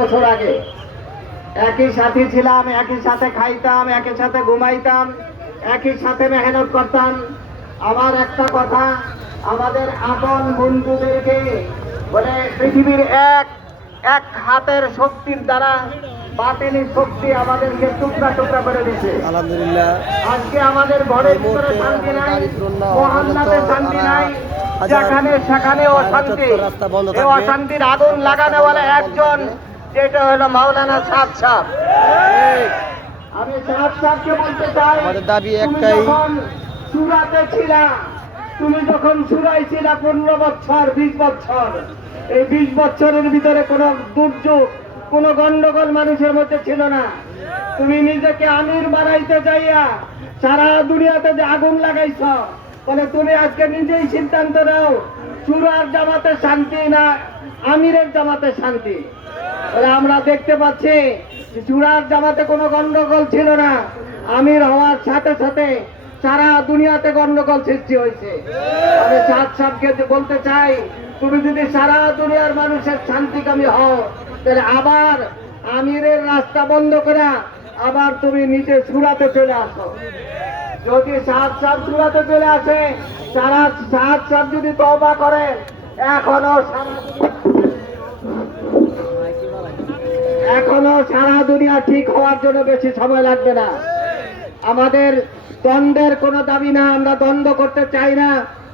বছর আগে। একই সাথী ছিলাম একই সাথে খাইতাম একই সাথে ঘুমাইতাম একই সাথে মেহনত করতাম। আমার একটা কথা আমাদের আপন বন্ধুদেরকে বলে পৃথিবীর এক এক হাতের শক্তির দ্বারা বাতিলি শক্তি আমাদেরকে টুকরা টুকরা করে দিচ্ছে আলহামদুলিল্লাহ। আজকে আমাদের ঘরের ভিতরে শান্তি নাই মহল্লাতে শান্তি নাই যেখানে সেখানে অশান্তি। অশান্তির আগুন লাগানো বলে একজন যেটা হলো মাওলানা সাদ সাহ। আমি সাদ সাহকে বলতে চাই আমাদের দাবি তুমি একটাই। যখন সুরাতে ছিলা তুমি যখন সুরাই ছিলা পনেরো বছর বিশ বছর এই বিশ বছরের ভিতরে কোনো দুর্যোগ কোনো গন্ডগোল মানুষের মধ্যে ছিল না। তুমি নিজেকে আমির বানাইতে যাইয়া সারা দুনিয়াতে যে আগুন লাগাইছ বলে তুমি আজকে নিজেই সিদ্ধান্ত নাও চূড়ার জামাতে শান্তি না আমিরের জামাতে শান্তি? আমরা দেখতে পাচ্ছি চূড়ার জামাতে কোনো গন্ডগোল ছিল না। আমির হওয়ার সাথে সাথে সারা দুনিয়াতে গন্ডগোল সৃষ্টি হয়েছে। আমি সাত সাতকে বলতে চাই, তুমি যদি সারা দুনিয়ার মানুষের শান্তিকামী হও, তাহলে আবার আমিরের রাস্তা বন্ধ করে আবার তুমি নিজে সুরাতে চলে আসো। যদি সাত সাত সুরাতে চলে আসে, সারা সাত সাত যদি তবা করে, এখনও সারা এখনও সারা দুনিয়া ঠিক হওয়ার জন্য বেশি সময় লাগবে না। আমাদের দ্বন্দ্বের কোনো দাবি না, আমরা দ্বন্দ্ব করতে চাই না,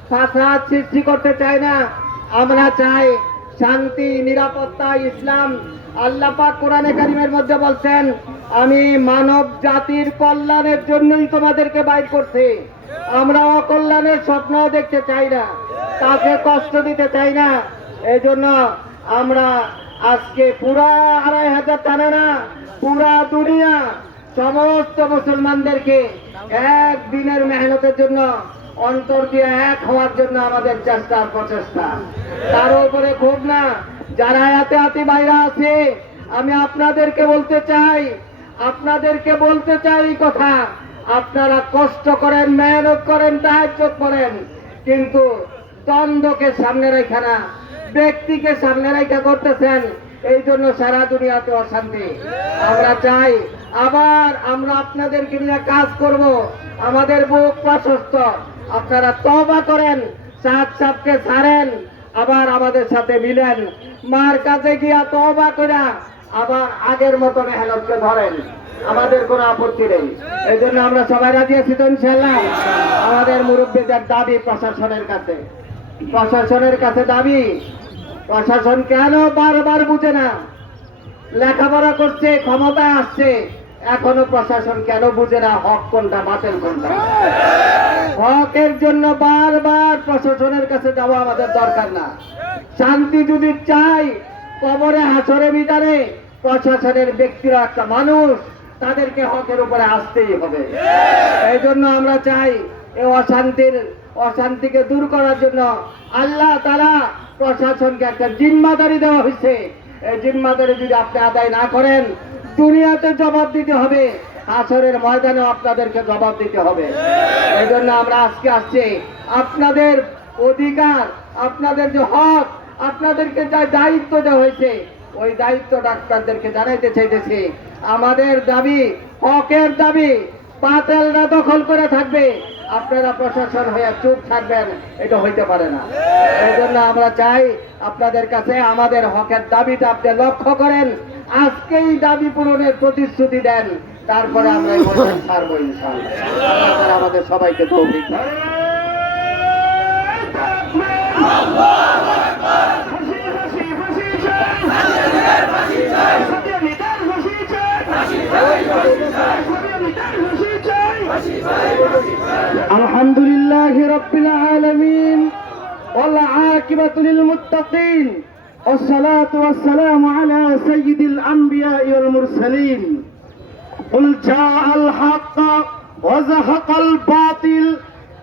ফাসাদ সৃষ্টি করতে চাই না। আমরা চাই শান্তি, নিরাপত্তা, ইসলাম। আল্লাহ পাক কোরআনে কারিমের মধ্যে বলছেন, আমি মানব জাতির কল্যাণের জন্যই তোমাদেরকে বাইর করছি। আমরা অকল্যাণের স্বপ্ন দেখতে চাই না, তাকে কষ্ট দিতে চাই না। এই জন্য আমরা আজকে পুরা আড়াই হাজার টানে না পুরা দুনিয়া সমস্ত মুসলমানদেরকে এক দিনের মেহনতের জন্য, অন্তর দিয়ে এক হওয়ার জন্য আমাদের চেষ্টা প্রচেষ্টা। তার উপরে খুব না। যারা হাতে হাতে বাইরে আছে, আমি আপনাদেরকে বলতে চাই, আপনাদেরকে বলতে চাই কথা। আপনারা কষ্ট করেন, মেহনত করেন সাহায্য করেন, কিন্তু দ্বন্দ্বকে সামনে রেখে না। ব্যক্তিকে সামনে রেখে করতেছেন এই জন্য সারা দুনিয়াতে অশান্তি। আমরা চাই, আবার আমরা আপনাদেরকে নিয়ে কাজ করব, আমাদের বুক প্রশস্ত। আপনারা তবা করেন, সাত সাপকে ছাড়েন, আবার আমাদের সাথে মিলেন। মার কাছে গিয়া তবা করে আবার আগের মতো মেহনতকে ধরেন। আমাদের কোনো আপত্তি নেই। এই জন্য আমরা সবাই রাজি আছি তো আমাদের মুরব্বীদের দাবি প্রশাসনের কাছে। প্রশাসনের কাছে দাবি প্রশাসন কেন বারবার বুঝে না? লেখাপড়া করছে, ক্ষমতায় আসছে। এখনও প্রশাসন কেন বুঝে না হক কোনটা, বাতিল কোনটা? হকের জন্য বারবার প্রশাসনের কাছে যাওয়া আমাদের দরকার না। শান্তি যদি চাই, কবরে হাসরে ভিতরে প্রশাসনের ব্যক্তিরা একটা মানুষ, তাদেরকে হকের উপরে আসতেই হবে। এই জন্য আমরা চাই, এই অশান্তির, অশান্তিকে দূর করার জন্য আল্লাহ তারা প্রশাসনকে একটা জিম্মাদারি দেওয়া হয়েছে। এই জিম্মাদারি যদি আপনি আদায় না করেন, দুনিয়াতে জবাব দিতে হবে। আসরের ময়দানেও আপনাদেরকে জবাব দিতে হবে। এই জন্য আমরা আজকে আসছি। আপনাদের অধিকার, আপনাদের যে হক, আপনাদেরকে যা দায়িত্ব দেওয়া হয়েছে, ওই দায়িত্ব ডাক্তারদেরকে জানাইতে চাইতেছি। আমাদের দাবি, হকের দাবি পাতালরা দখল করে থাকবে। আপনারা প্রশাসন হয়ে চুপ থাকবেন এটা হইতে পারে না এই জন্য আমরা চাই আপনাদের কাছে আমাদের হকের দাবিটা আপনি লক্ষ্য করেন আজকেই দাবি পূরণের প্রতিশ্রুতি দেন তারপরে আমরা ছাড়বো আমাদের সবাইকে لله رب العالمين والعاقبة للمتقين والصلاة والسلام على سيد الأنبياء والمرسلين قل جاء الحق وزهق الباطل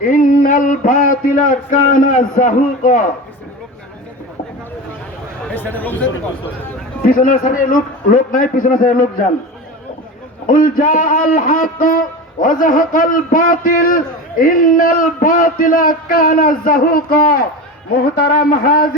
إن الباطل كان زهوقا পিছনের সাইডে লোক লোক নাই পিছনের সাইডে লোক যান قل جاء الحق وزهق الباطل إن الباطل كان زهوقا محترم حاضر